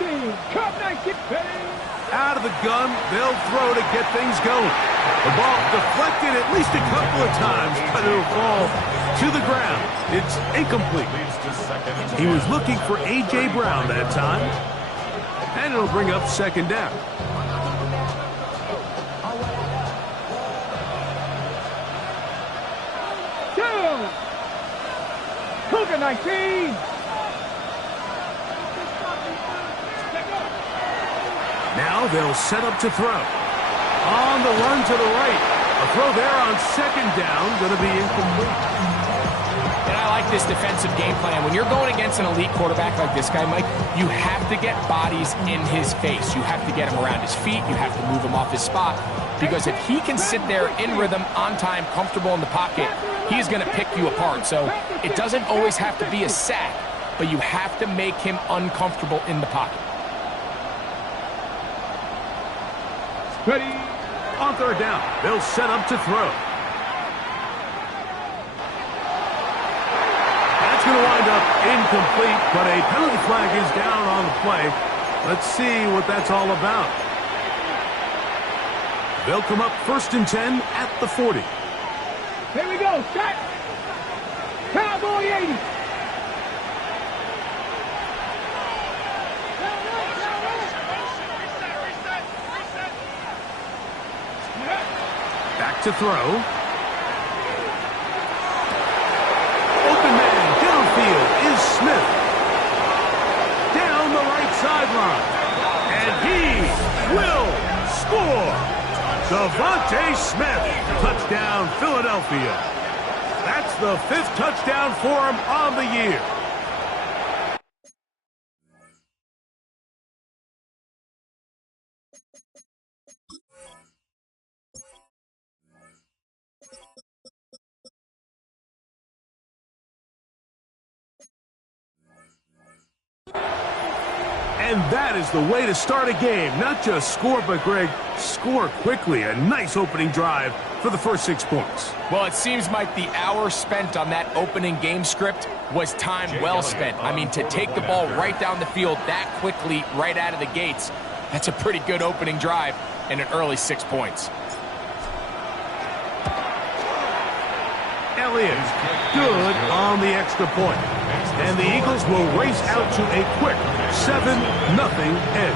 19. Cup 19. Out of the gun, they'll throw to get things going. The ball deflected at least a couple of times, but it'll fall to the ground. It's incomplete. He was looking for A.J. Brown that time. And it'll bring up second down. Cougar 19. Now they'll set up to throw. On the run to the right. A throw there on second down, going to be incomplete. And I like this defensive game plan. When you're going against an elite quarterback like this guy, Mike, you have to get bodies in his face. You have to get him around his feet. You have to move him off his spot. Because if he can sit there in rhythm, on time, comfortable in the pocket, he's going to pick you apart. So it doesn't always have to be a sack, but you have to make him uncomfortable in the pocket. Ready. On third down, they'll set up to throw. That's going to wind up incomplete, but a penalty flag is down on the play. Let's see what that's all about. They'll come up 1st and 10 at the 40. Here we go. Set. Cowboy 80. Back to throw. Open man downfield is Smith. Down the right sideline. And he will score. Devontae Smith, touchdown Philadelphia. That's the 5th touchdown for him on the year. And that is the way to start a game. Not just score, but, Greg, score quickly. A nice opening drive for the first 6 points. Well, it seems like the hour spent on that opening game script was time well spent. I mean, to take the ball right down the field that quickly, right out of the gates, that's a pretty good opening drive and an early 6 points. Elliott, good on the extra point. And the Eagles will race out to a quick 7-0 edge.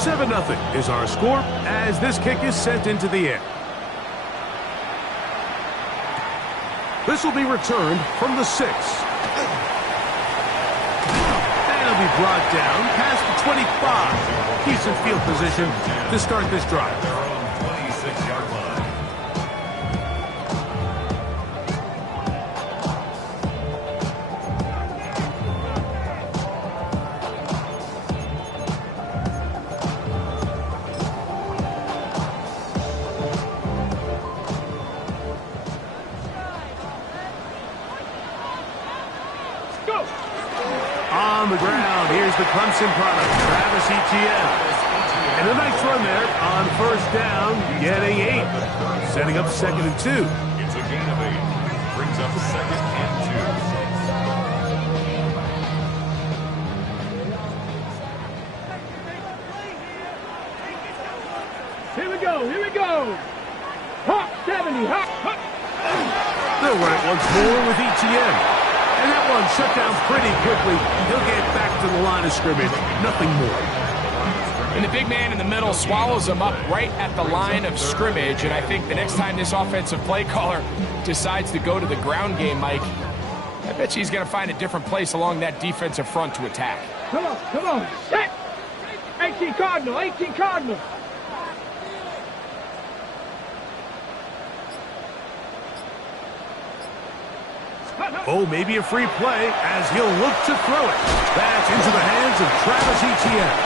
7-0 is our score as this kick is sent into the air. This will be returned from the 6. That'll be brought down past the 25. Decent field position to start this drive. On the ground, here's the Clemson product, Travis Etienne. And a nice run there on 1st down, getting 8. Setting up 2nd and 2. It's a gain of 8. Brings up 2nd and 2. Here we go. Here we go. Hop 70. Hop. Hop. They'll run it once more with Etienne. And that one shut down pretty quickly. He'll get back to the line of scrimmage. Nothing more. And the big man in the middle swallows him up right at the line of scrimmage. And I think the next time this offensive play caller decides to go to the ground game, Mike, I bet he's going to find a different place along that defensive front to attack. Come on, come on. Set. 18 Cardinal, 18 Cardinal. Oh, maybe a free play as he'll look to throw it. That's into the hands of Travis Etienne.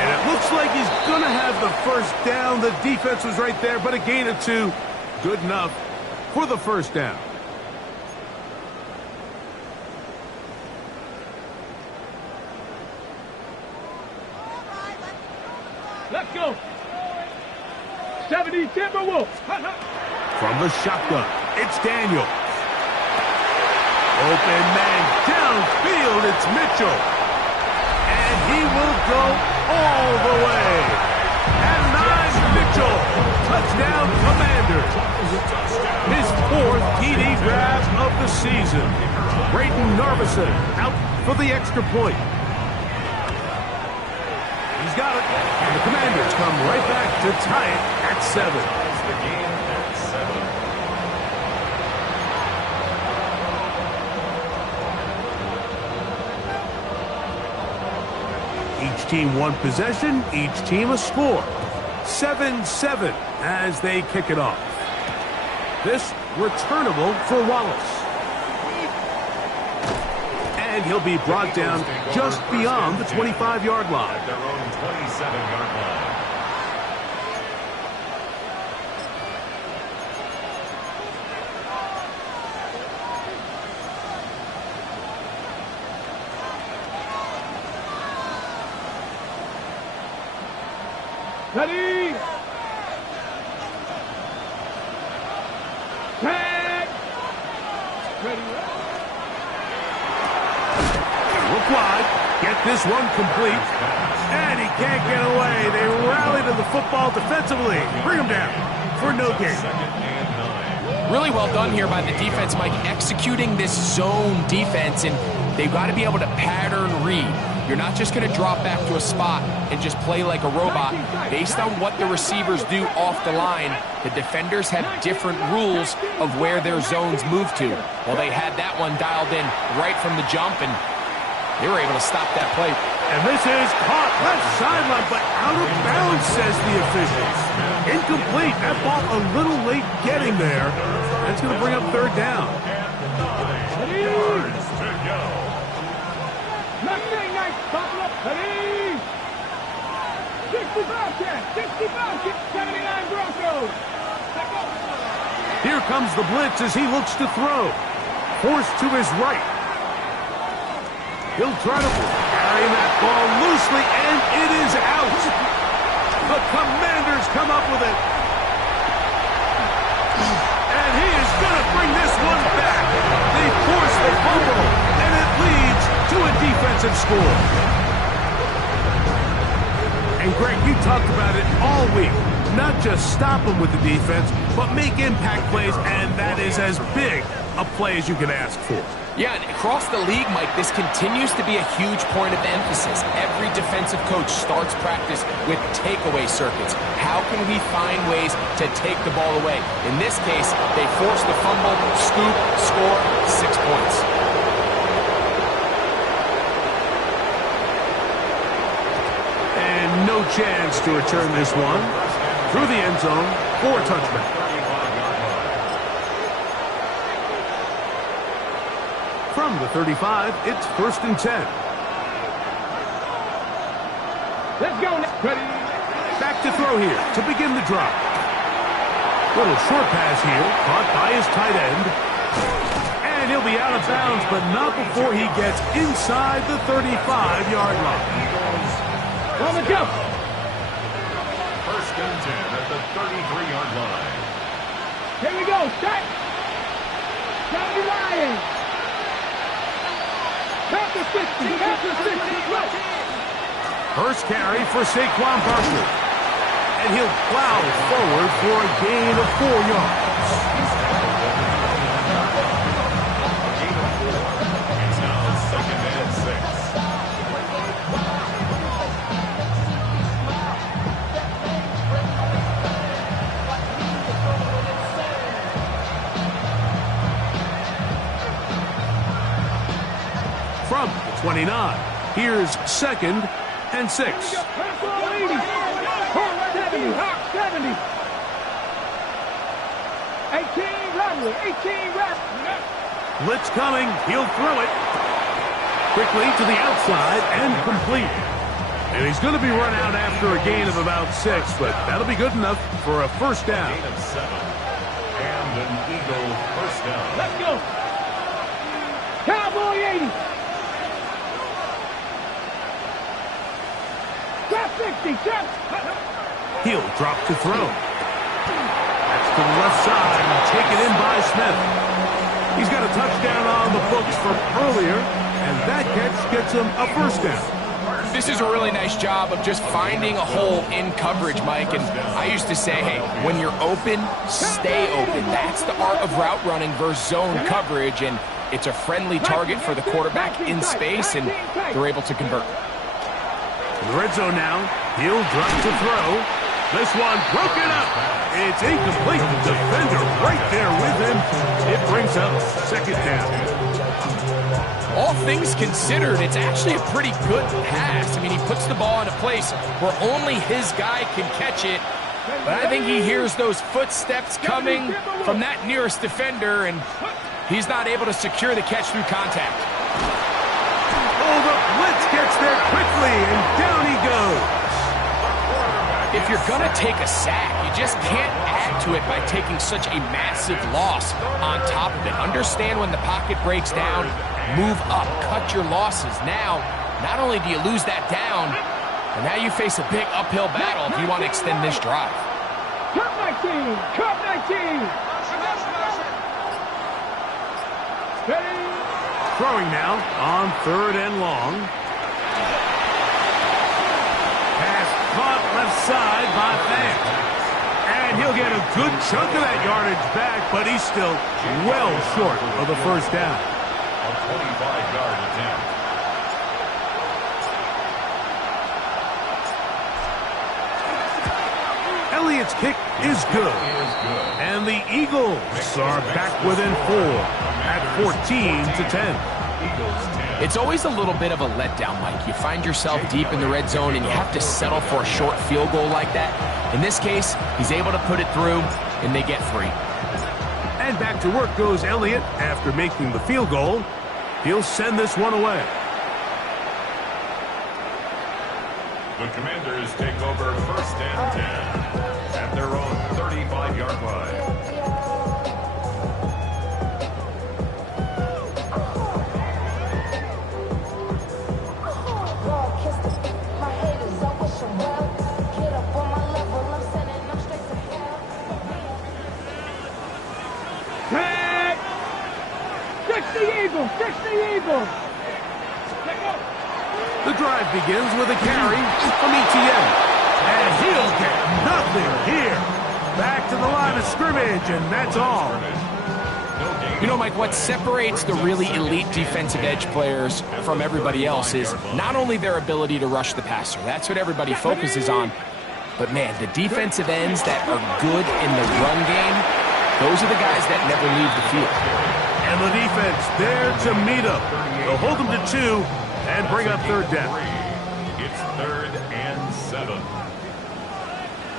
And it looks like he's going to have the 1st down. The defense was right there, but a gain of 2. Good enough for the 1st down. Let's go. 70 Timberwolves. From the shotgun. It's Daniel. Open man downfield. It's Mitchell. And he will go all the way. And 9, Mitchell. Touchdown, Commanders. His 4th TD grab of the season. Braden Narvison out for the extra point. He's got it. And the Commanders come right back to tie it at 7. The game at 7. Each team one possession, each team a score. 7-7 as they kick it off. This returnable for Wallace. And he'll be brought down just beyond the 25-yard line. At their own 27-yard line. Ready? Tag! Ready? Look wide. Get this one complete. And he can't get away. They rally to the football defensively. Bring him down for no gain. 2nd and 9. Really well done here by the defense, Mike, executing this zone defense, and they've got to be able to pattern read. You're not just going to drop back to a spot and just play like a robot. Based on what the receivers do off the line, the defenders have different rules of where their zones move to. Well, they had that one dialed in right from the jump, and they were able to stop that play. And this is caught left sideline, but out of bounds, says the officials. Incomplete. That ball a little late getting there. That's going to bring up 3rd down. Yards to go. Mustang Knights, buckle up, ready? 65 10, 79 Broncos. Here comes the blitz as he looks to throw. Forced to his right. He'll try to carry that ball loosely, and it is out. The Commanders come up with it. And he is going to bring this one back. They force the fumble, and it leads to a defensive score. And Greg, you talked about it all week. Not just stop them with the defense, but make impact plays, and that is as big a play as you can ask for. Yeah, and across the league, Mike, this continues to be a huge point of emphasis. Every defensive coach starts practice with takeaway circuits. How can we find ways to take the ball away? In this case, they force the fumble, scoop, score, 6 points. And no chance to return this one. Through the end zone for a touchback. From the 35, it's 1st and 10. Let's go. Ready? Back to throw here to begin the drive. Little short pass here, caught by his tight end. And he'll be out of bounds, but not before he gets inside the 35-yard line. On the jump. 1st and 10 at the 33-yard line. Here we go. Start. Johnny Ryan. Past the 60. First carry for Saquon Barkley. And he'll plow forward for a gain of 4 yards. It's now 2nd and 6. From the 29, here's 2nd and 6. Pass all 80. Hawk 70. Hawk 70. 18 Riley. 18 Riley. Blitz coming. He'll throw it. Quickly to the outside and complete. And he's going to be run out after a gain of about 6, but that'll be good enough for a 1st down. Gain of 7. And an Eagle 1st down. Let's go. Cowboy 80. Drop 60. Drop. He'll drop to throw. That's to the left side and taken in by Smith. He's got a touchdown on the books from earlier, and that catch gets him a first down. This is a really nice job of just finding a hole in coverage, Mike. And I used to say, hey, when you're open, stay open. That's the art of route running versus zone coverage, and it's a friendly target for the quarterback in space, and they're able to convert. In the red zone now, he'll drop to throw. This one broken up. It's incomplete. The defender right there with him. It brings up second down. All things considered, it's actually a pretty good pass. I mean, he puts the ball in a place where only his guy can catch it. But I think he hears those footsteps coming from that nearest defender, and he's not able to secure the catch through contact. Oh, the blitz gets there quickly, and down he goes. If you're going to take a sack, you just can't add to it by taking such a massive loss on top of it. Understand when the pocket breaks down, move up, cut your losses. Now, not only do you lose that down, but now you face a big uphill battle if you want to extend this drive. Cut 19! Cut 19! Steady! Throwing now on 3rd and long. Pass caught left side by Fant. And he'll get a good chunk of that yardage back, but he's still well short of the first down. A 25-yard attempt. Elliott's kick is good. And the Eagles are back within 4 at 14-10. It's always a little bit of a letdown, Mike. You find yourself deep in the red zone and you have to settle for a short field goal like that. In this case, he's able to put it through, and they get 3. And back to work goes Elliott after making the field goal. He'll send this one away. The Commanders take over 1st and 10 at their own 35-yard line. Fix the Eagles! The drive begins with a carry from ETN. And he'll get nothing here. Back to the line of scrimmage, and that's all. You know, Mike, what separates the really elite defensive edge players from everybody else is not only their ability to rush the passer. That's what everybody focuses on. But, man, the defensive ends that are good in the run game, those are the guys that never leave the field. And the defense there to meet him. They'll hold them to 2 and bring up 3rd down. It's 3rd and 7.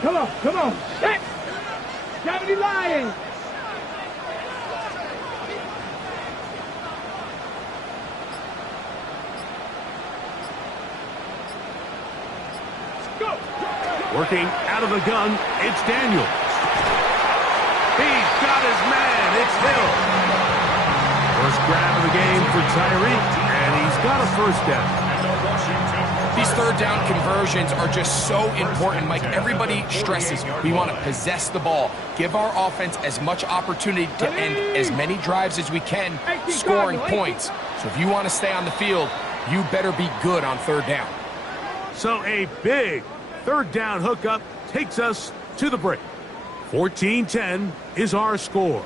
Come on, come on. Set! 70 Lions! Go! Working out of the gun, it's Daniels. He's got his man. It's Hill. First grab of the game for Tyreek, and he's got a first down. These 3rd down conversions are just so important, Mike. Everybody stresses we want to possess the ball, give our offense as much opportunity to end as many drives as we can, scoring points. So if you want to stay on the field, you better be good on 3rd down. So a big 3rd down hookup takes us to the break. 14-10 is our score.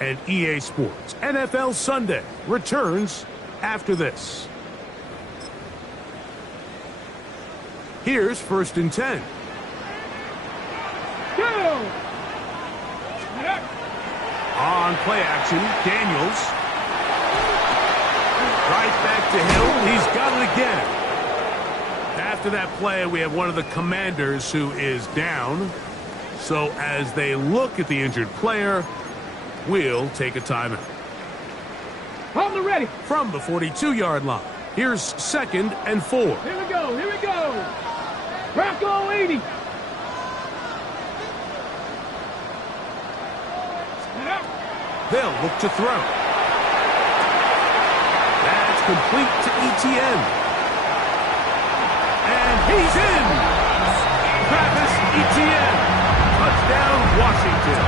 And EA Sports NFL Sunday returns after this. Here's 1st and 10. Go! On play action, Daniels. Right back to Hill. He's got it again. After that play, we have one of the Commanders who is down. So as they look at the injured player, we'll take a timeout. On the ready. From the 42-yard line, here's 2nd and 4. Here we go, here we go. Bronco 80. They'll look to throw. That's complete to ETN. And he's in. Travis Etienne. Touchdown, Washington.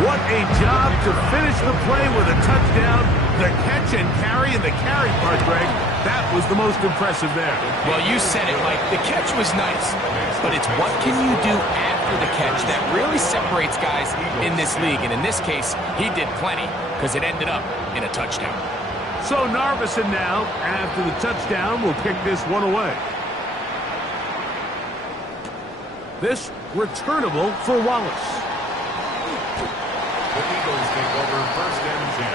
What a job to finish the play with a touchdown. The catch and carry, and the carry part, Greg, that was the most impressive there. Well, you said it, Mike. The catch was nice, but it's what can you do after the catch that really separates guys in this league. And in this case, he did plenty because it ended up in a touchdown. So Narveson now, after the touchdown, will kick this one away. This returnable for Wallace. The Eagles take over 1st and 10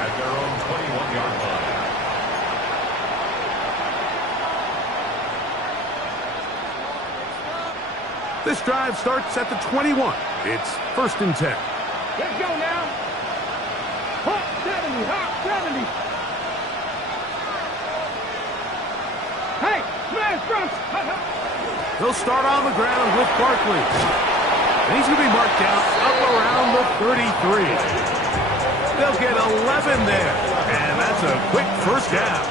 at their own 21-yard line. This drive starts at the 21. It's 1st and 10. Let's go now. Hawk 70, Hawk 70. Hey, smash front. They'll start on the ground with Barkley. And he's going to be marked down up around the 33. They'll get 11 there. And that's a quick first down.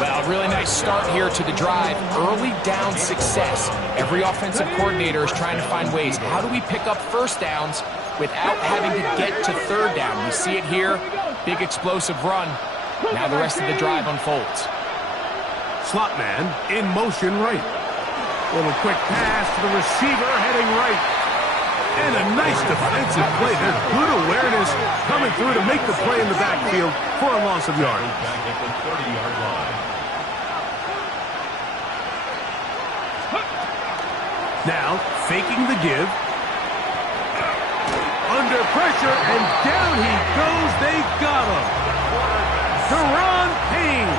Well, really nice start here to the drive. Early down success. Every offensive coordinator is trying to find ways. How do we pick up first downs without having to get to third down? We see it here. Big explosive run. Now the rest of the drive unfolds. Slot man in motion right. Little quick pass to the receiver heading right. And a nice defensive play. There's good awareness coming through to make the play in the backfield for a loss of yardage. Back at the 30-yard line. Now, faking the give. Under pressure, and down he goes. They got him. Deron Payne.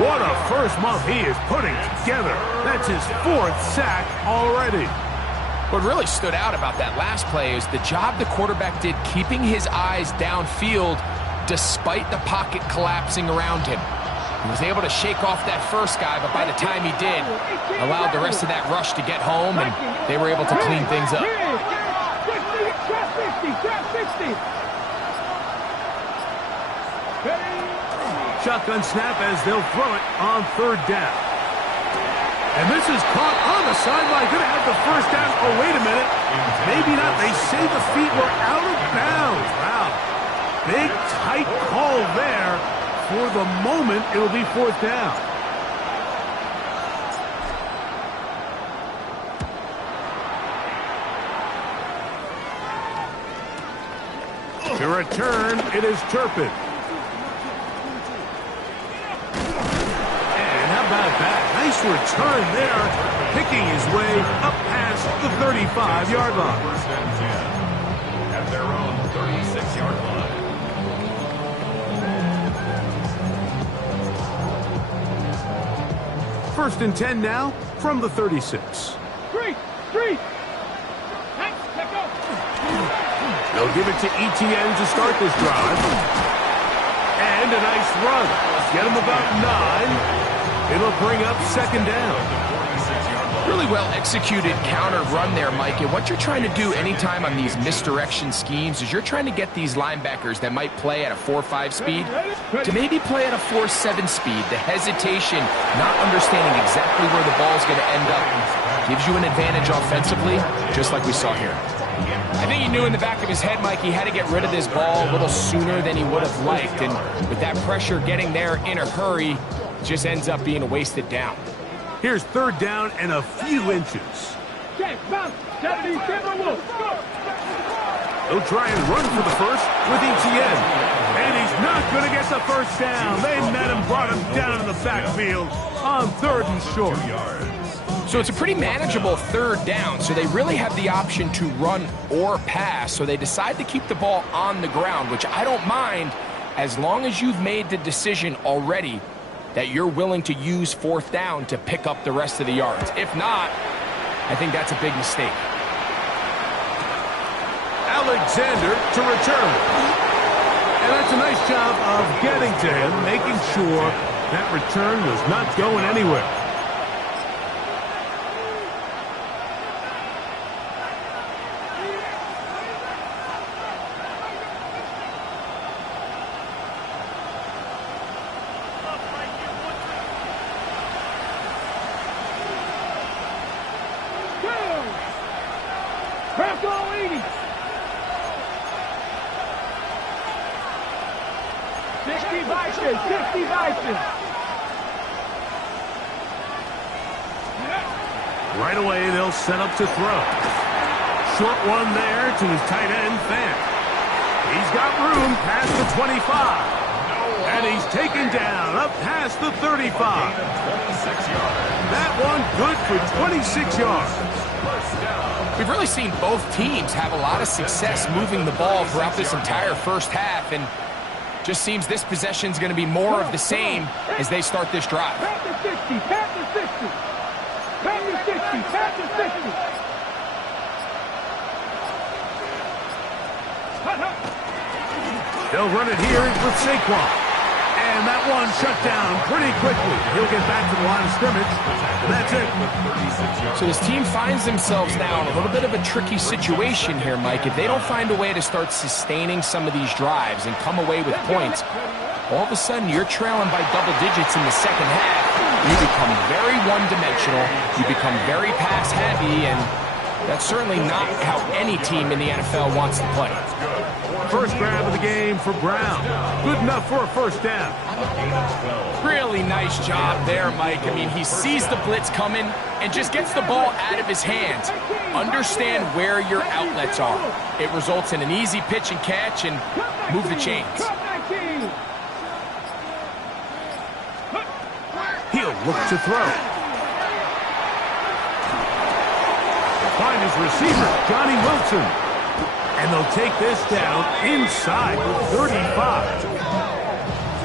What a first month he is putting together. That's his 4th sack already. What really stood out about that last play is the job the quarterback did keeping his eyes downfield despite the pocket collapsing around him. He was able to shake off that first guy, but by the time he did, allowed the rest of that rush to get home, and they were able to clean things up. Shotgun snap as they'll throw it on 3rd down. And this is caught on the sideline. Going to have the first down. Oh, wait a minute. Maybe not. They say the feet were out of bounds. Wow. Big, tight call there. For the moment, it'll be 4th down. To return, it is Turpin. And how about that? Nice return there, picking his way up past the 35-yard line. 1st and 10 at their own 36-yard line. First and 10 now from the 36. Street. They'll give it to Etienne to start this drive. And a nice run. Get him about 9. It'll bring up 2nd down. Really well executed counter run there, Mike. And what you're trying to do anytime on these misdirection schemes is you're trying to get these linebackers that might play at a 4.5 speed to maybe play at a 4.7 speed. The hesitation, not understanding exactly where the ball's going to end up, gives you an advantage offensively, just like we saw here. I think he knew in the back of his head, Mike, he had to get rid of this ball a little sooner than he would have liked. And with that pressure getting there in a hurry, it just ends up being a wasted down. Here's 3rd down and a few inches. Check, bounce, 77 Wolf. They'll try and run for the first with Etienne. And he's not going to get the first down. They met him, brought him down in the backfield on 3rd and short. So it's a pretty manageable 3rd down, so they really have the option to run or pass, so they decide to keep the ball on the ground, which I don't mind as long as you've made the decision already that you're willing to use 4th down to pick up the rest of the yards. If not, I think that's a big mistake. Alexander to return. And that's a nice job of getting to him, making sure that return was not going anywhere. 60 Vikings, 60 Vikings. Right away, they'll set up to throw. Short one there to his tight end, Fan. He's got room past the 25. And he's taken down up past the 35. That one good for 26 yards. We've really seen both teams have a lot of success moving the ball throughout this entire first half, and just seems this possession is going to be more of the same as they start this drive. Pass to 60, pass to 60. Pass to 60, pass to 60. They'll run it here with Saquon. And that one shut down pretty quickly. He'll get back to the line of scrimmage. And that's it. So this team finds themselves now in a little bit of a tricky situation here, Mike. If they don't find a way to start sustaining some of these drives and come away with points, all of a sudden you're trailing by double digits in the second half. You become very one-dimensional. You become very pass-heavy, and that's certainly not how any team in the NFL wants to play. First grab of the game for Brown. Good enough for a first down. Really nice job there, Mike. I mean, he sees the blitz coming and just gets the ball out of his hands. Understand where your outlets are. It results in an easy pitch and catch and move the chains. He'll look to throw. Find his receiver, Johnny Wilson. And they'll take this down inside the 35.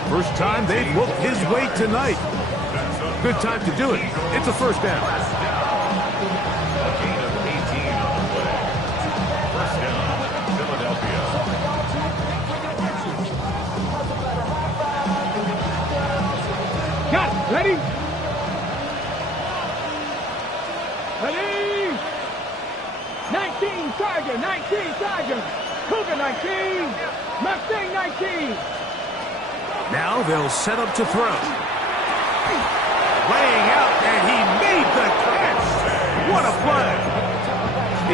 First time they've whooped his weight tonight. Good time to do it. It's a first down. A gain of 18 on the play. First down, Philadelphia. Got it. Ready? Ready? 19 Tiger, 19 Tiger. Cougar 19. Mustang 19. Now they'll set up to throw. Laying out, and he made the catch. What a play.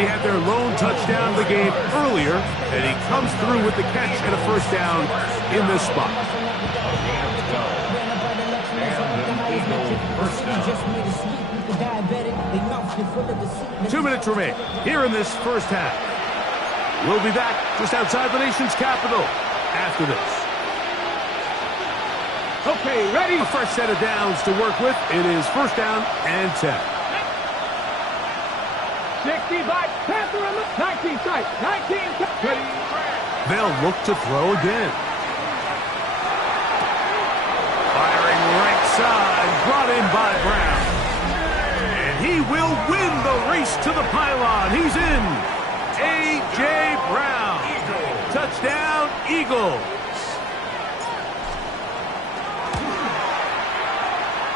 He had their lone touchdown of the game earlier, and he comes through with the catch and a first down in this spot. First down. 2 minutes remain here in this first half. We'll be back just outside the nation's capital after this. Okay, ready? A fresh set of downs to work with. It is first down and 10. 60 by Panther on the 19 side. 19 ready. They'll look to throw again. Firing right side, brought in by Brown. And he will win the race to the pylon. He's in. A.J. Brown. Touchdown, Eagles.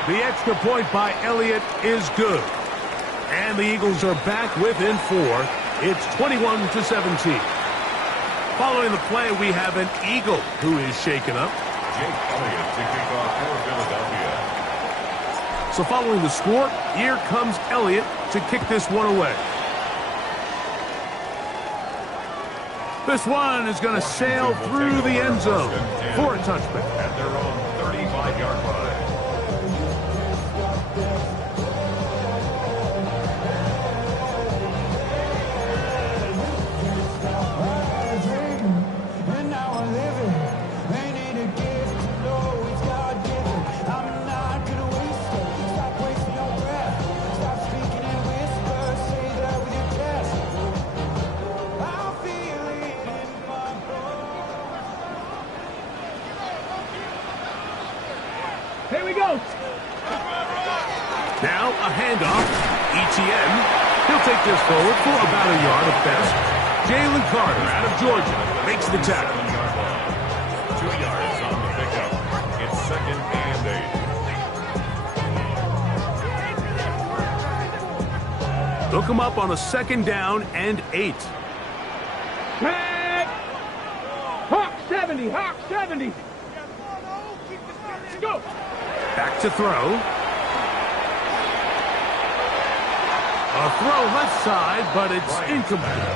The extra point by Elliott is good. And the Eagles are back within 4. It's 21-17. Following the play, we have an Eagle who is shaken up. Jake Elliott to kick off for Philadelphia. So following the score, here comes Elliott to kick this one away. This one is going to sail through the end zone for a touchback. At their own 35-yard line. Here we go. Now a handoff. ETN. He'll take this forward for about a yard at best. Jalen Carter out of Georgia makes the tackle. 2 yards on the pickup. It's second and 8. Look him up on a second down and 8. Tag. Hawk 70. Hawk 70. Let's go. Back to throw. A throw left side, but it's incomplete.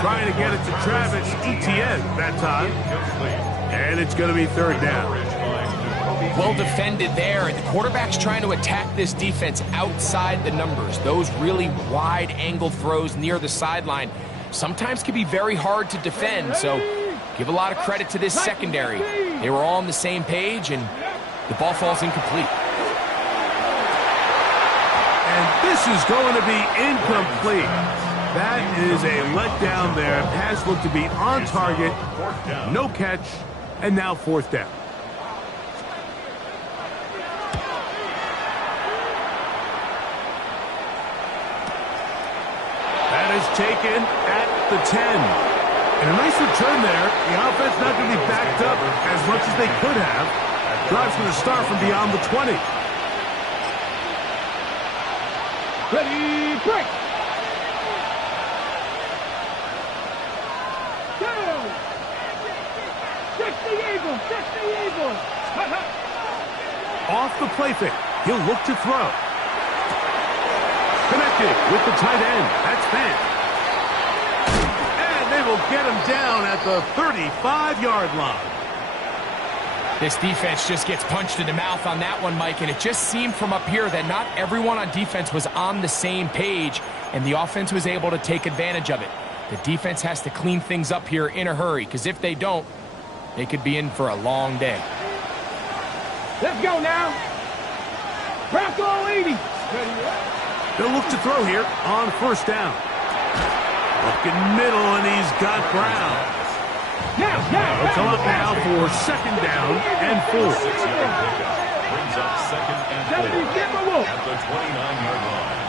Trying to get it to Travis Etienne that time. Complete. And it's going to be third down. Well defended there, and the quarterback's trying to attack this defense outside the numbers. Those really wide-angle throws near the sideline sometimes can be very hard to defend, so give a lot of credit to this secondary. They were all on the same page, and the ball falls incomplete. And this is going to be incomplete. That is a letdown there. Pass looked to be on target, no catch, and now fourth down. That is taken at the 10. And a nice return there. The offense not going to be backed up as much as they could have. Drive's going to start from beyond the 20. Ready, break. Go. Check the Eagles. Check the Eagles. Off the play fake. He'll look to throw. Connected with the tight end. That's Fant. And they will get him down at the 35-yard line. This defense just gets punched in the mouth on that one, Mike, and it just seemed from up here that not everyone on defense was on the same page, and the offense was able to take advantage of it. The defense has to clean things up here in a hurry, because if they don't, they could be in for a long day. Let's go now. Bronco 80. They'll look to throw here on first down. Looking middle, and he's got Brown. Now. They'll come up now for second down and 4. Brings up second and 4 at the 29-yard line.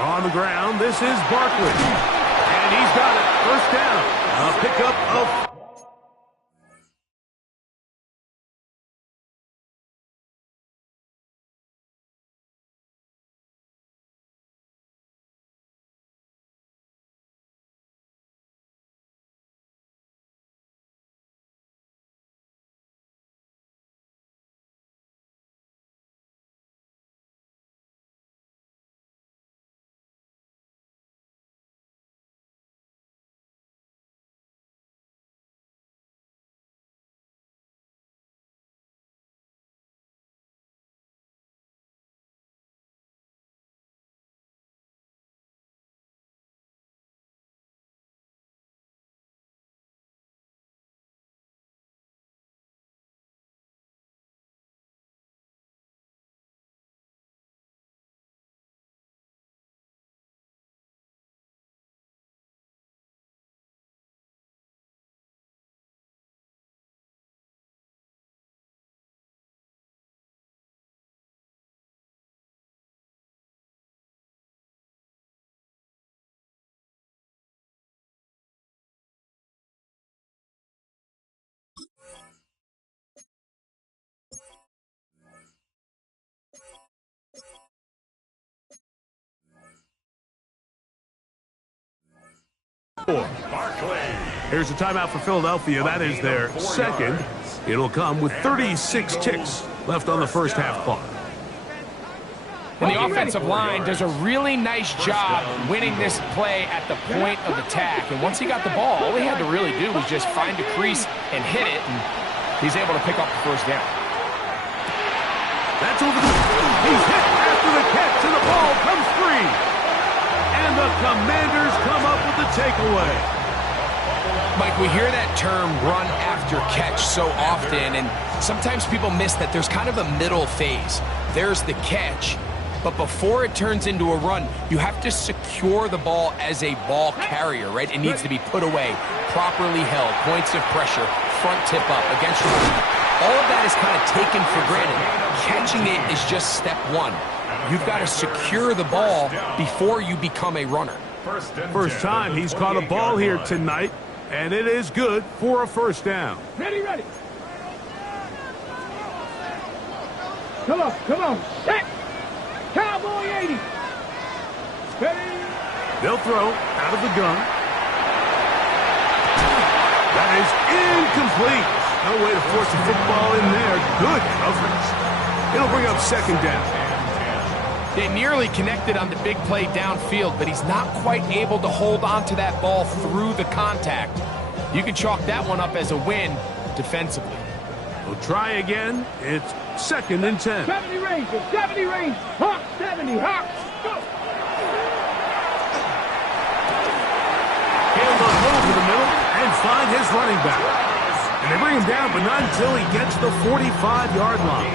On the ground, this is Barkley. And he's got it. First down. A pickup of... Here's a timeout for Philadelphia. That is their second. It'll come with 36 ticks left on the first half clock. And the offensive line does a really nice job winning this play at the point of attack. And once he got the ball, all he had to really do was just find a crease and hit it, and he's able to pick up the first down. That's over the... He's hit after the catch, and the ball comes free. And the Commanders come up with the takeaway. Mike, we hear that term run after catch so often, and sometimes people miss that there's kind of a middle phase. There's the catch, but before it turns into a run, you have to secure the ball as a ball carrier, right? It needs to be put away, properly held, points of pressure, front tip up, against your feet. All of that is kind of taken for granted. Catching it is just step one. You've got to secure the ball before you become a runner. First time he's caught a ball here tonight, and it is good for a first down. Ready. Come on. Set. Cowboy 80. Ready. They'll throw out of the gun. That is incomplete. No way to force the football in there. Good coverage. It'll bring up second down. They nearly connected on the big play downfield, but he's not quite able to hold on to that ball through the contact. You can chalk that one up as a win defensively. We'll try again. It's 2nd and 10. 70 range, 70 range. Hawk 70, Hawk. Go. He'll look over the middle and find his running back. And they bring him down, but not until he gets the 45-yard line.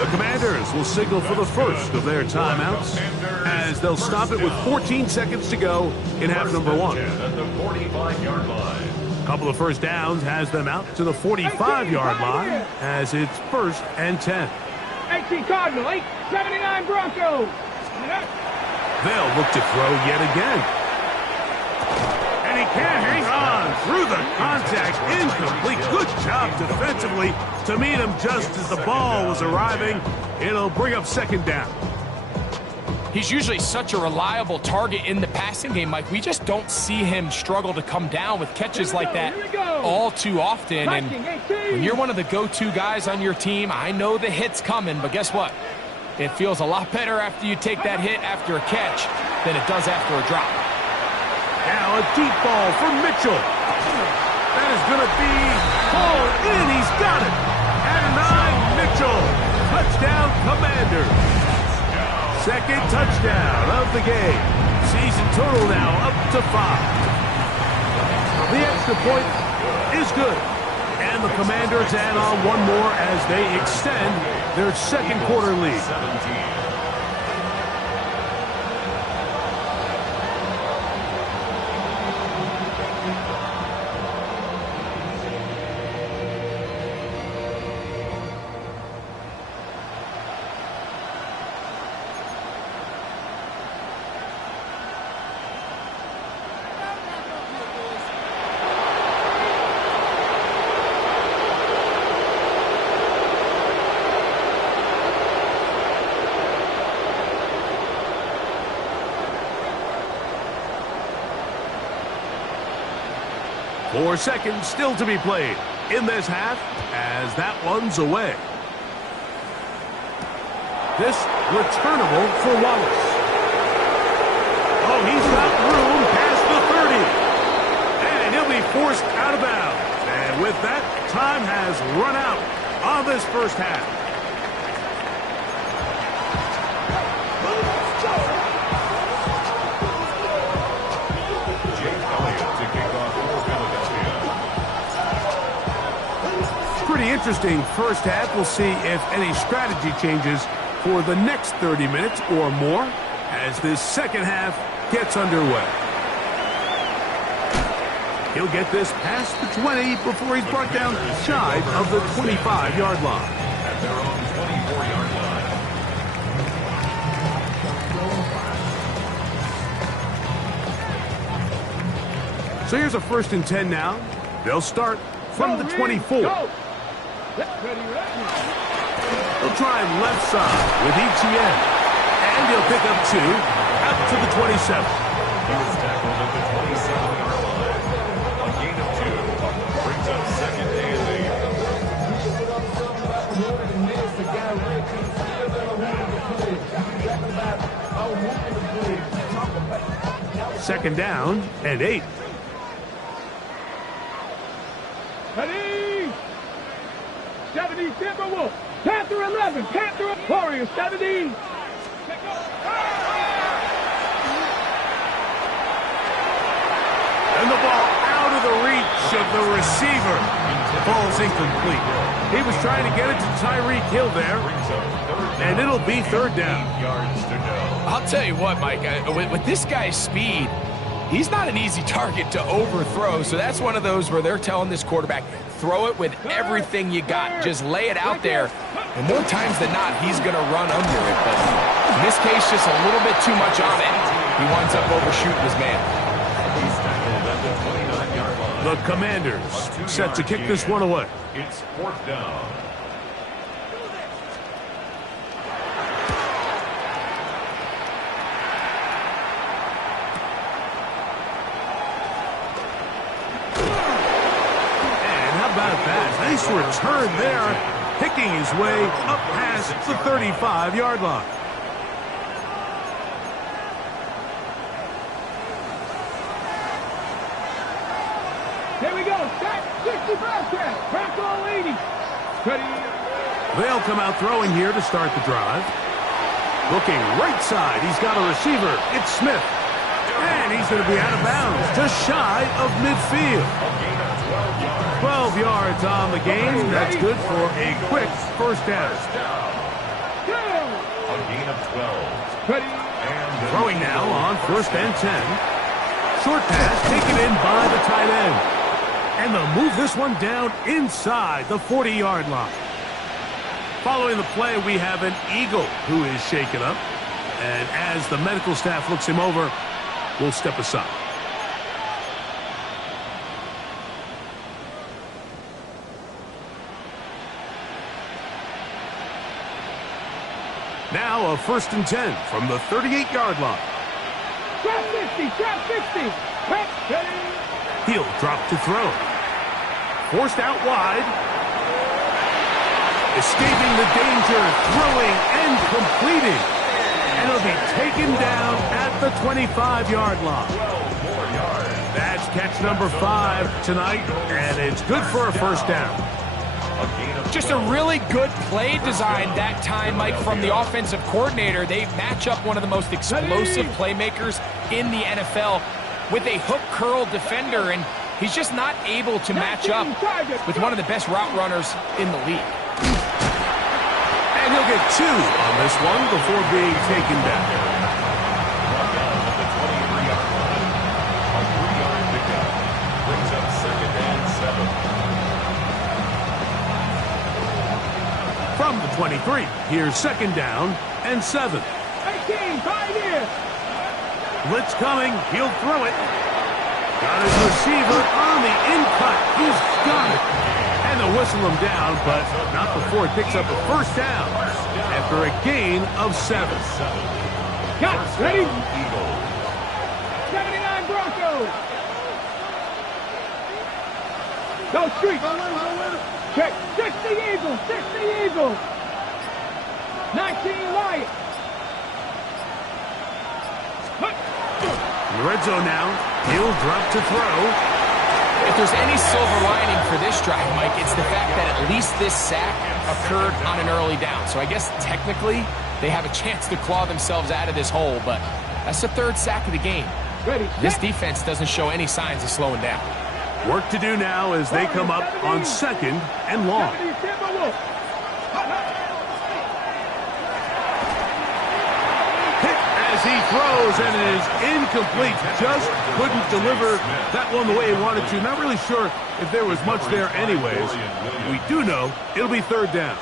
The Commanders will signal for the first of their timeouts as they'll stop it with 14 seconds to go in half number 1. At the 45-yard line. A couple of first downs has them out to the 45-yard line as it's 1st and 10. 18 Cardinal, 79 Broncos. They'll look to throw yet again. And he can't hang on through the contact. Incomplete. Good job defensively to meet him just as the ball was arriving. It'll bring up 2nd down. He's usually such a reliable target in the passing game, Mike. We just don't see him struggle to come down with catches like that all too often. And when you're one of the go-to guys on your team, I know the hit's coming, but guess what? It feels a lot better after you take that hit after a catch than it does after a drop. Now a deep ball for Mitchell. That is going to be hauled in. He's got it. At 9, Mitchell. Touchdown, Commanders. 2nd touchdown of the game. Season total now up to 5. The extra point is good. And the Commanders add on one more as they extend their 2nd quarter lead. 17. Four seconds still to be played in this half as that one's away. This returnable for Wallace. Oh, he's got room past the 30. And he'll be forced out of bounds. And with that, time has run out on this first half. Pretty interesting first half. We'll see if any strategy changes for the next 30 minutes or more as this second half gets underway. He'll get this past the 20 before he's brought down shy of the 25-yard line. At their own 24-yard line. So here's a 1st and 10 now. They'll start from the 24. He'll try left side with ETN. And he'll pick up 2 out to the 27. He was tackled at the 27-yard line. A gain of 2 brings up 2nd and 8. Second down and 8. Ready? 70 Timberwolf. Panther 11. Panther Warriors 70. And the ball out of the reach of the receiver. Ball's incomplete. He was trying to get it to Tyreek Hill there. And it'll be 3rd down. 8 yards to go. I'll tell you what, Mike, with this guy's speed, he's not an easy target to overthrow. So that's one of those where they're telling this quarterback, throw it with everything you got. Just lay it out there. And more times than not, he's going to run under it. But in this case, just a little bit too much on it. He winds up overshooting his man. He's tackled at the 29-yard line. The Commanders set to kick this one away. It's 4th down. Nice return there, picking his way up past the 35-yard line. Back all 80. Ready. They'll come out throwing here to start the drive. Looking right side. He's got a receiver. It's Smith. And he's going to be out of bounds, just shy of midfield. 12 yards on the game. That's good for a quick first down. A gain of 12. Ready. Throwing now on 1st and 10. Short pass taken in by the tight end. And they'll move this one down inside the 40-yard line. Following the play, we have an Eagle who is shaken up. And as the medical staff looks him over, we'll step aside. Now a 1st and 10 from the 38-yard line. Trap 60. Trap 60. Ready. He'll drop to throw. Forced out wide. Escaping the danger, throwing and completing. And it'll be taken down at the 25-yard line. 12 more yards. That's catch number 5 tonight, and it's good for a first down. Just a really good play design that time, Mike, from the offensive coordinator. They match up one of the most explosive playmakers in the NFL with a hook curl defender, and he's just not able to match up with one of the best route runners in the league. And he'll get 2 on this one before being taken down. Brought down at the 23-yard line. A 3-yard pickup brings up 2nd and 7. From the 23, here's 2nd down and 7. 18. 5 years. Blitz coming, he'll throw it. Got his receiver on the in-cut. He's got it. And they'll whistle him down, but not before it picks up a first down after a gain of 7. Got it. Ready. Eagles. 79 Broncos. Go street. Check. 60 Eagles. 60 Eagles. 19 Lions. In the red zone now, he'll drop to throw. If there's any silver lining for this drive, Mike, it's the fact that at least this sack occurred on an early down. So I guess technically they have a chance to claw themselves out of this hole, but that's the 3rd sack of the game. Ready. This defense doesn't show any signs of slowing down. Work to do now as they come up on 2nd and long. Hit as he throws, and it is incomplete. Just couldn't deliver that one the way he wanted to. Not really sure if there was much there anyways. We do know it'll be 3rd down.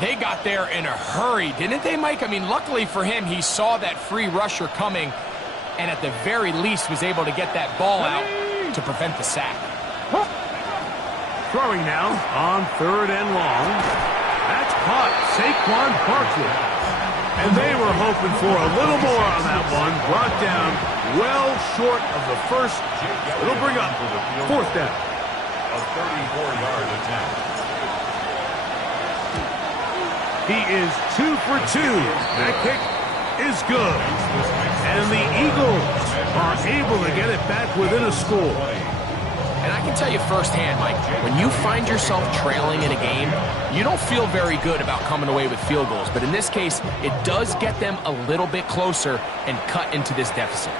They got there in a hurry, didn't they, Mike? I mean, luckily for him, he saw that free rusher coming and at the very least was able to get that ball out to prevent the sack. Throwing now on 3rd and long. That's caught. Saquon Barkley. And they were hoping for a little more on that one. Brought down well short of the first. It'll bring up 4th down. A 34-yard attempt. He is 2 for 2. That kick is good. And the Eagles are able to get it back within a score. And I can tell you firsthand, Mike, when you find yourself trailing in a game, you don't feel very good about coming away with field goals. But in this case, it does get them a little bit closer and cut into this deficit.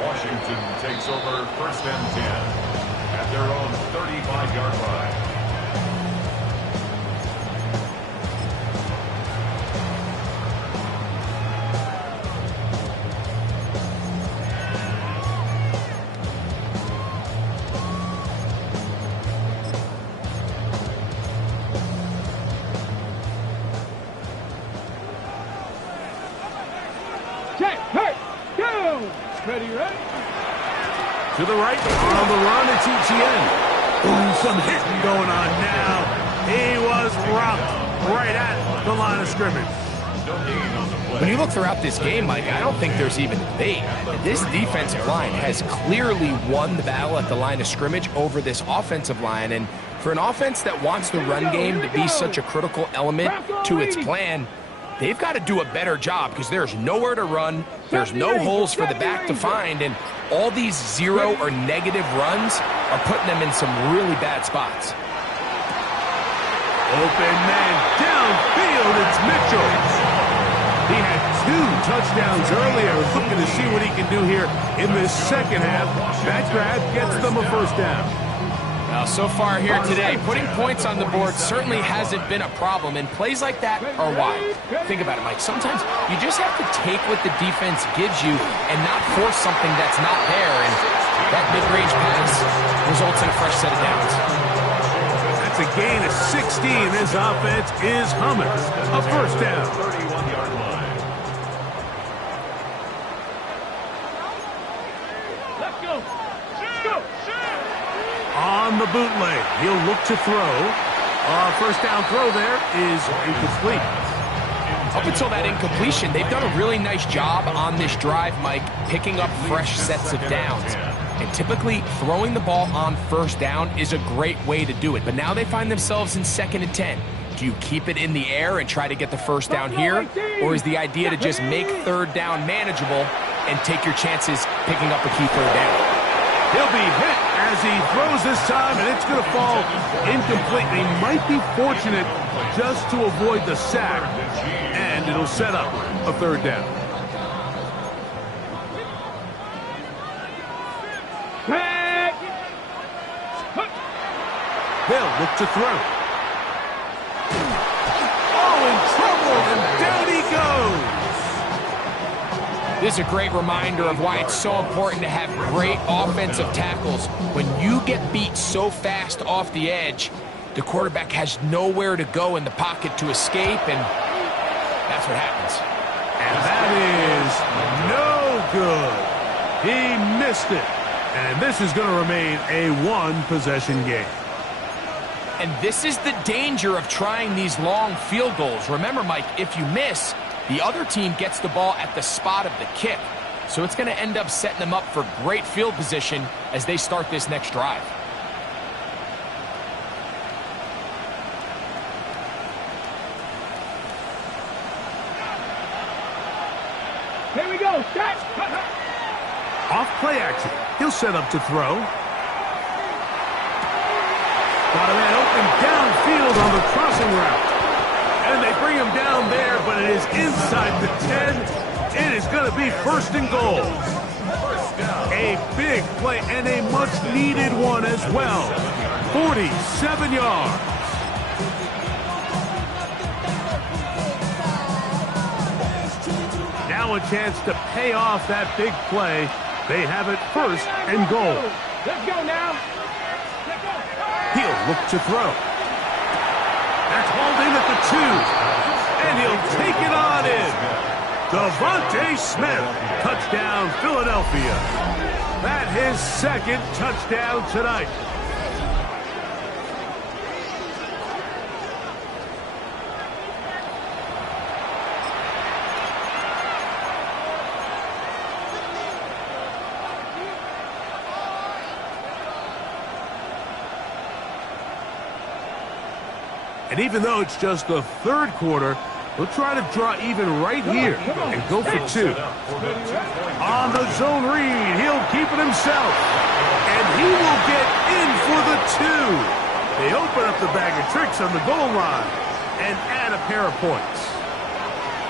Washington takes over 1st and 10 at their own 35-yard line. Ready. To the right, on the run, it's Etienne. Ooh, some hitting going on now. He was rocked right at the line of scrimmage. When you look throughout this game, Mike, I don't think there's even debate. This defensive line has clearly won the battle at the line of scrimmage over this offensive line. And for an offense that wants the run game to be such a critical element to its plan, they've got to do a better job because there's nowhere to run There's no holes for the back to find, and all these zero or negative runs are putting them in some really bad spots. Open man downfield, it's Mitchell. He had 2 touchdowns earlier, looking to see what he can do here in this second half. That grab gets them a first down. Now, so far here today, putting points on the board certainly hasn't been a problem, and plays like that are why. Think about it, Mike. Sometimes you just have to take what the defense gives you and not force something that's not there, and that mid-range pass results in a fresh set of downs. That's a gain of 16. This offense is humming. A first down. 31-yard line. Let's go. Go. On the bootleg, he'll look to throw. First down throw there is incomplete. Up until that incompletion, they've done a really nice job on this drive, Mike, picking up fresh sets of downs. And typically, throwing the ball on first down is a great way to do it. But now they find themselves in 2nd and 10. Do you keep it in the air and try to get the first down here? Or is the idea to just make 3rd down manageable and take your chances picking up a key 3rd down? He'll be hit as he throws this time, and it's going to fall incomplete. They might be fortunate just to avoid the sack, and it'll set up a 3rd down. They'll look to throw. Oh, in trouble, and down he goes. This is a great reminder of why it's so important to have great offensive tackles. When you get beat so fast off the edge, the quarterback has nowhere to go in the pocket to escape, and that's what happens. And that is no good. He missed it. And this is going to remain a 1-possession game. And this is the danger of trying these long field goals. Remember, Mike, if you miss, the other team gets the ball at the spot of the kick. So it's going to end up setting them up for great field position as they start this next drive. Here we go. Shot. Off play action. He'll set up to throw. Got a man open downfield on the crossing route. And they bring him down there, but it is inside the 10. It is going to be 1st and goal. A big play and a much-needed one as well. 47 yards. Now a chance to pay off that big play. They have it 1st and goal. Let's go now. He'll look to throw. That's hauled in at the 2. And he'll take it on in. Devontae Smith. Touchdown, Philadelphia. That his 2nd touchdown tonight. And even though it's just the 3rd quarter, we'll try to draw even right here and go for 2. On the zone read, he'll keep it himself. And he will get in for the 2. They open up the bag of tricks on the goal line and add a pair of points.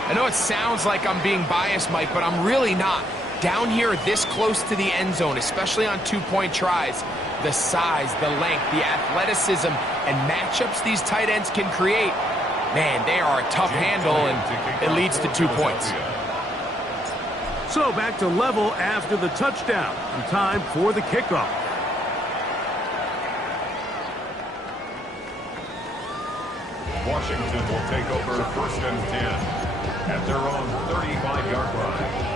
I know it sounds like I'm being biased, Mike, but I'm really not. Down here this close to the end zone, especially on 2-point tries, the size, the length, the athleticism, and matchups these tight ends can create, man, they are a tough handle, and it leads to 2 points. So back to level after the touchdown, and time for the kickoff. Washington will take over 1st and 10 at their own 35-yard line.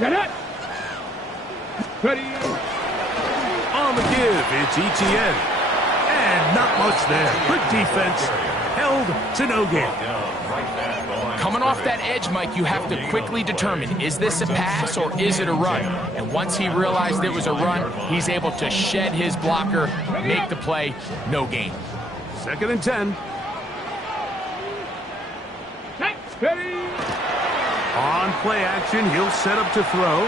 Get it. Ready. On the give, it's ETN. And not much there. Good defense. Held to no gain. Come Coming off that edge, Mike, you have to quickly determine, is this a pass or is it a run? And once he realized it was a run, he's able to shed his blocker, make the play, no gain. 2nd and 10. Ready. On play action, he'll set up to throw.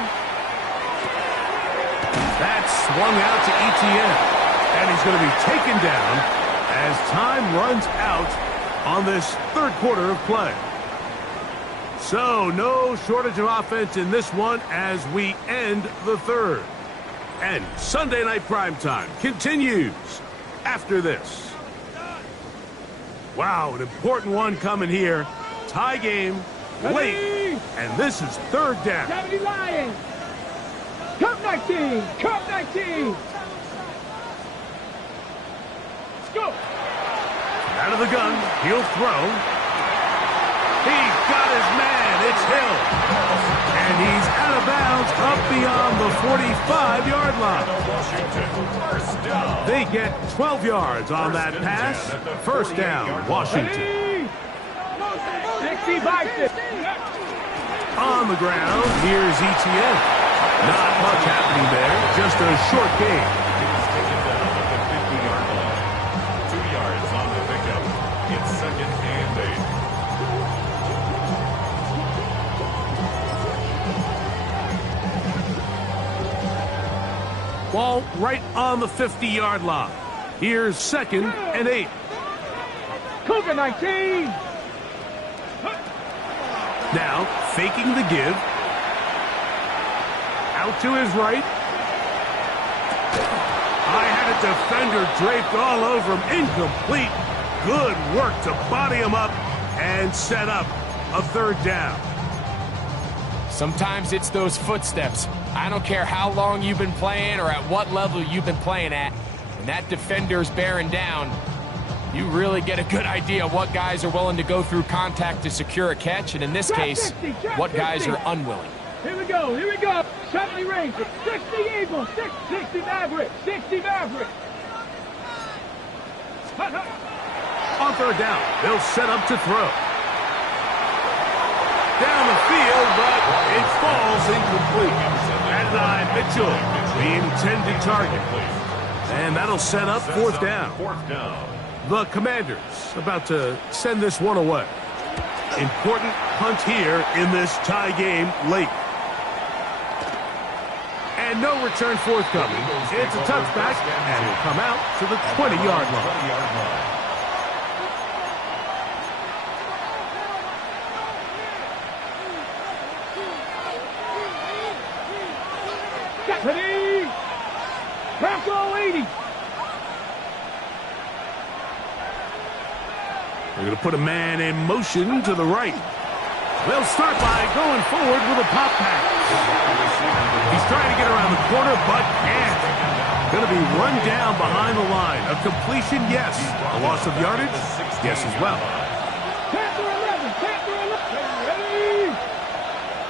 That's swung out to Etienne. And he's going to be taken down as time runs out on this 3rd quarter of play. So no shortage of offense in this one as we end the 3rd. And Sunday Night Primetime continues after this. Wow, an important one coming here. Tie game, late, and this is 3rd down. 70 Lions. Cup 19. Cup 19. Let's go. Out of the gun, he'll throw. He's got his man. It's Hill. And he's out of bounds up beyond the 45-yard line. They get 12 yards on that pass. 1st down, Washington. 60 by 50. On the ground, here's Etienne. Not much happening there, just a short gain. He was taken down at the 50-yard line. 2 yards on the pickup. It's 2nd and 8. Ball right on the 50-yard line. Here's 2nd and 8. Cougar 19. Now, faking the give. Out to his right. I had a defender draped all over him. Incomplete. Good work to body him up and set up a 3rd down. Sometimes it's those footsteps. I don't care how long you've been playing or at what level you've been playing at. When that defender's bearing down, you really get a good idea of what guys are willing to go through contact to secure a catch, and in this case, what guys are unwilling. Here we go, here we go. 70 Rangers, 60 Eagles, 60 Mavericks, 60 Mavericks. On 3rd down, they'll set up to throw. Down the field, but it falls incomplete. Adonai Mitchell, the intended target. And that'll set up 4th down. 4th down. The Commanders about to send this one away. Important punt here in this tie game late. And no return forthcoming. It's a touchback, and will come out to the 20-yard line. Ready. Bronco 80. They're going to put a man in motion to the right. They'll start by going forward with a pop pass. He's trying to get around the corner, but can't. Going to be run down behind the line. A completion, yes. A loss of yardage, yes as well. Panther 11, Panther 11. Ready.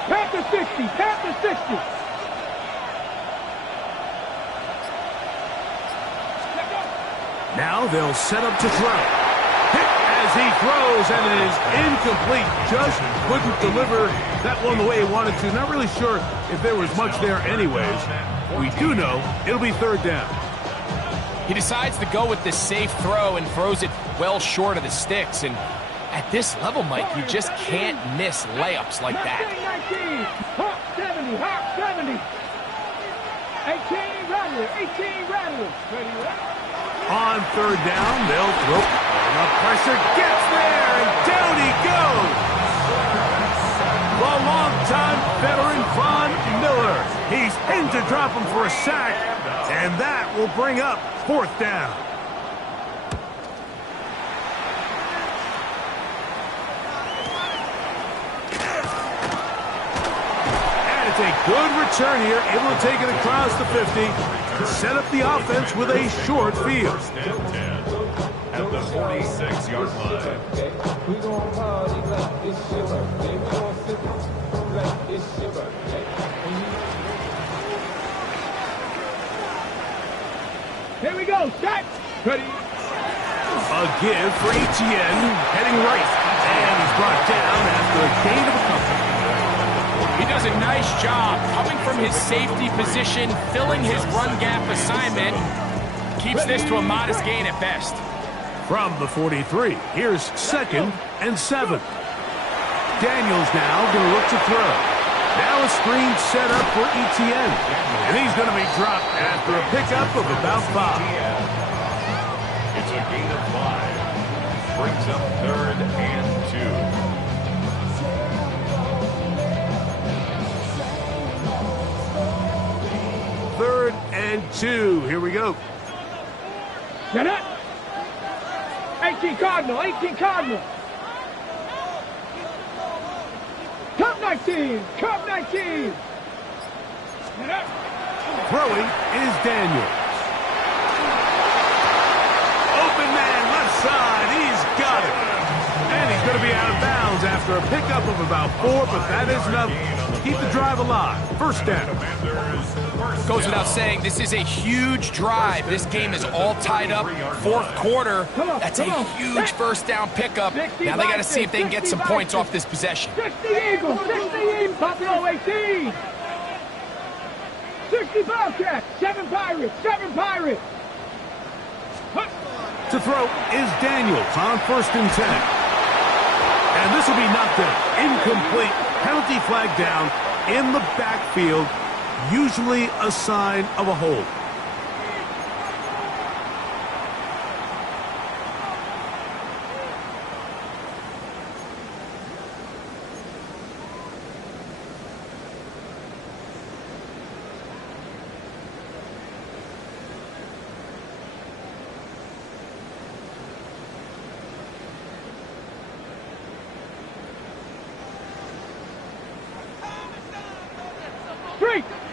Panther 60, Panther 60. Now they'll set up to throw. Hit as he throws, and it is incomplete. Just couldn't deliver that one the way he wanted to. Not really sure if there was much there anyways. We do know it'll be 3rd down. He decides to go with the safe throw and throws it well short of the sticks. And at this level, Mike, you just can't miss layups like that. 19, Hawk 70, Hawk 70. 18 Rattler, 18 Rattler. Ready. On 3rd down, they'll throw. And the pressure gets there, and down he goes. The longtime veteran Von Miller. He's in to drop him for a sack, and that will bring up 4th down. And it's a good return here, able to take it across the 50. Set up the offense with a short field. 1st and 10 at the 46-yard line. Here we go, set. Ready. A give for Etienne, heading right. And he's brought down after a gain of a couple. He does a nice job coming from his safety position, filling his run gap assignment. Keeps this to a modest gain at best. From the 43, here's 2nd and 7. Daniels now going to look to throw. Now a screen set up for Etienne. And he's going to be dropped after a pickup of about 5. It's a gain of 5. Brings up 3rd and 2. 3rd and 2. Here we go. Get up. 18 Cardinal, 18 Cardinal. Cup 19, Cup 19. Get up. Throwing is Daniels. Open man, left side. He's got it. And he's going to be out of bounds after a pickup of about 4, but that is enough to keep the drive alive. 1st down. Goes without saying, this is a huge drive. This game is all tied up. 4th quarter. That's a huge 1st down pickup. Now they got to see if they can get some points off this possession. 60 Eagles, 60 Eagles, Buffalo 18. 60 Bobcats, 7 Pirates, 7 Pirates. To throw is Daniels on 1st and 10. And this will be knocked down. Incomplete. Penalty flag down in the backfield. Usually a sign of a hold.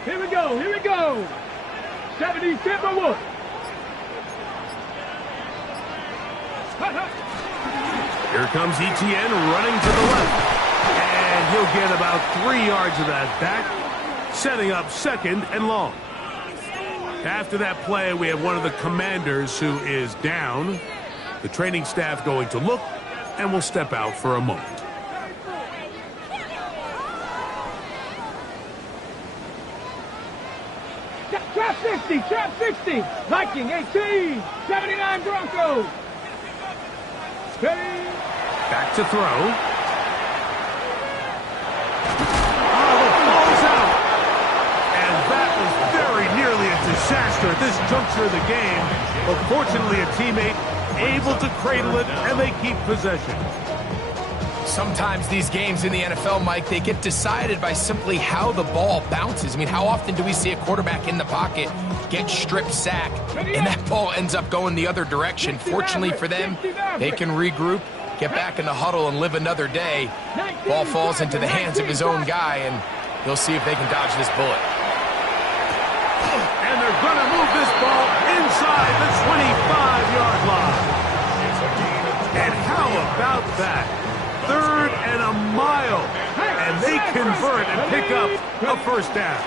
Here we go, here we go. 70 Timberwolves. Here comes Etienne running to the left. And he'll get about 3 yards of that back, setting up 2nd and long. After that play, we have one of the commanders who is down. The training staff going to look, and will step out for a moment. Trap 60, trap 60. Viking 18, 79 Broncos. Ready? Back to throw. Oh, the ball's out. And that was very nearly a disaster at this juncture of the game. But fortunately, a teammate able to cradle it, and they keep possession. Sometimes these games in the NFL, Mike, they get decided by simply how the ball bounces. I mean, how often do we see a quarterback in the pocket get strip sacked, and that ball ends up going the other direction? Fortunately for them, they can regroup, get back in the huddle, and live another day. Ball falls into the hands of his own guy, and he'll see if they can dodge this bullet. And they're going to move this ball inside the 25-yard line. And how about that? 3rd and a mile, and they convert and pick up a 1st down.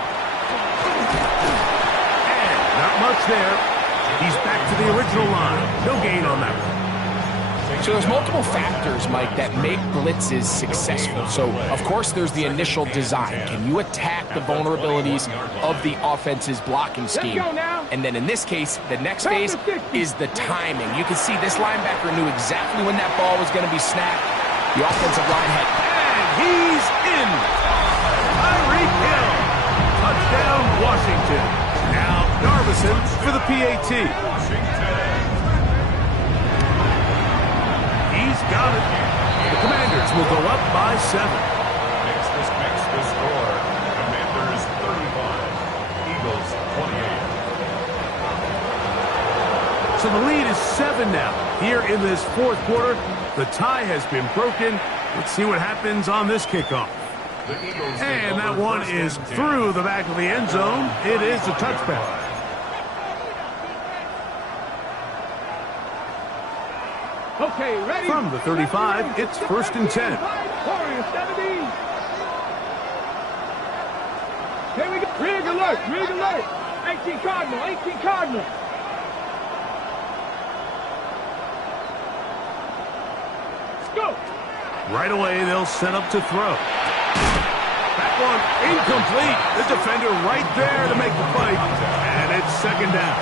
And not much there. He's back to the original line. No gain on that one. So there's multiple factors, Mike, that make blitzes successful. So, of course, there's the initial design. Can you attack the vulnerabilities of the offense's blocking scheme? And then in this case, the next phase is the timing. You can see this linebacker knew exactly when that ball was going to be snapped. The offensive line had... And he's in! Tyreek Hill! Touchdown, Washington. Now, Darvison for the PAT. He's got it. The Commanders will go up by 7. Makes the score. Commanders 35. Eagles 28. So the lead is 7 now. Here in this 4th quarter, the tie has been broken. Let's see what happens on this kickoff. And that one is through the back of the end zone. It is a touchback. Okay, ready? From the 35, it's 1st and 10. Warriors 70. Here we go. Rig alert, rig alert. 18 Cardinal, 18 Cardinal. Go. Right away, they'll set up to throw. That one incomplete. The defender right there to make the play. And it's second down.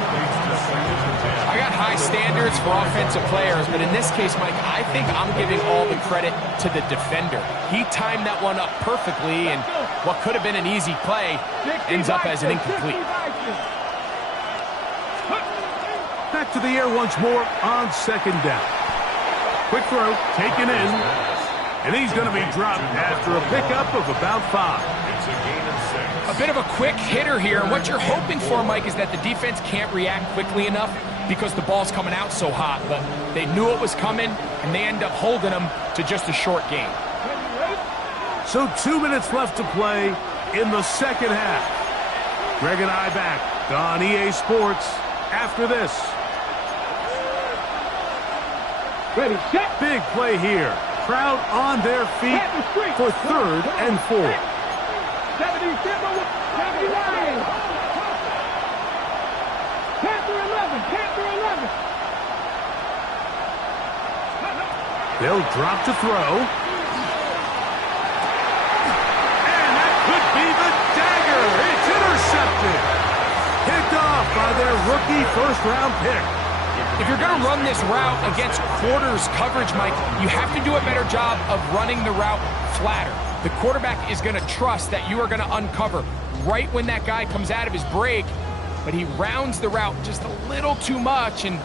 I got high standards for offensive players, but in this case, Mike, I think I'm giving all the credit to the defender. He timed that one up perfectly, and what could have been an easy play ends up as an incomplete. Back to the air once more on second down. Quick throw, taken in. And he's going to be dropped after a pickup of about 5. It's a gain of 6. A bit of a quick hitter here, and what you're hoping for, Mike, is that the defense can't react quickly enough because the ball's coming out so hot. But they knew it was coming, and they end up holding them to just a short game. So 2 minutes left to play in the second half. Greg and I back on EA Sports after this. Ready, set. Big play here. Crowd on their feet for 3rd and 4. 70 line. Panther 11. Panther 11. They'll drop to throw. And that could be the dagger. It's intercepted. Picked off by their rookie first-round pick. If you're going to run this route against quarters coverage, Mike, you have to do a better job of running the route flatter. The quarterback is going to trust that you are going to uncover right when that guy comes out of his break, but he rounds the route just a little too much and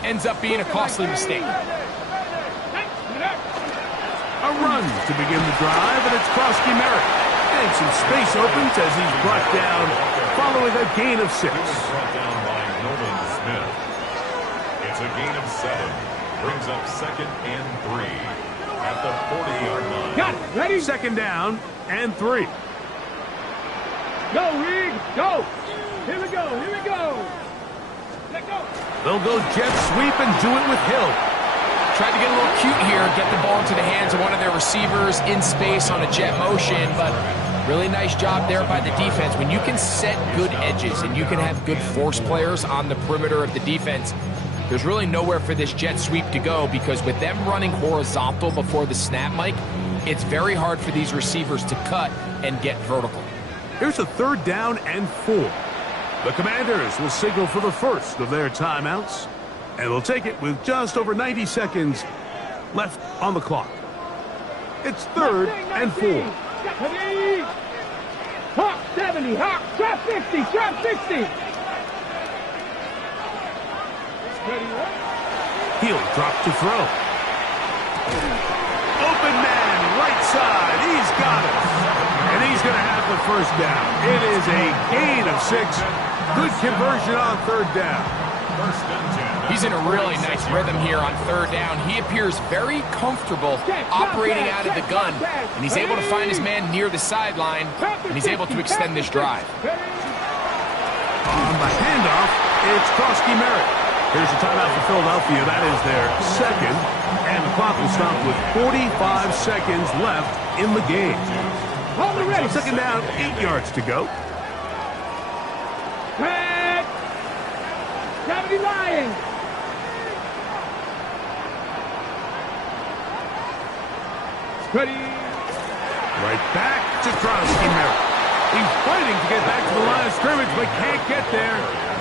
ends up being a costly mistake. A run to begin the drive, and it's Krosky Merritt. And some space opens as he's brought down following a gain of 6. Brought down by Nolan Smith. It's a gain of 7. Brings up 2nd and 3 at the 40-yard line. Got it. Ready? Second down and 3. Go, Reed. Go. Here we go. Here we go. Let go. They'll go jet sweep and do it with Hill. Tried to get a little cute here, get the ball into the hands of one of their receivers in space on a jet motion, but really nice job there by the defense. When you can set good edges and you can have good force players on the perimeter of the defense, there's really nowhere for this jet sweep to go, because with them running horizontal before the snap, Mike, it's very hard for these receivers to cut and get vertical. Here's a 3rd down and 4. The Commanders will signal for the first of their timeouts, and they'll take it with just over 90 seconds left on the clock. It's 3rd and 4. Ready? Hawk 70. Hawk. Trap 50. Trap 60. He'll drop to throw. Open man, right side. He's got it. And he's going to have the first down. It is a gain of 6. Good conversion on 3rd down. He's in a really nice rhythm here on 3rd down. He appears very comfortable operating out of the gun, and he's able to find his man near the sideline, and he's able to extend this drive. On the handoff, it's Krosky Merritt. Here's a timeout for Philadelphia. That is their 2nd, and the clock will stop with 45 seconds left in the game. Second down, 8 yards to go. 70 Lions. Ready. Right back to Krosky Merritt. He's fighting to get back to the line of scrimmage, but can't get there.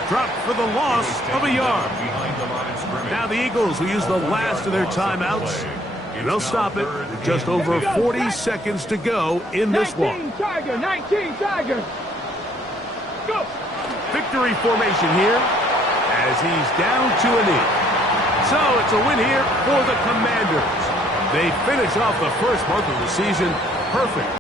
Dropped for the loss of a yard. Now the Eagles will use the last of their timeouts. They'll stop it with just over 40 seconds to go in this one. 19 Tiger. 19 Tiger. Go. Victory formation here as he's down to a knee. So it's a win here for the Commanders. They finish off the first month of the season perfect.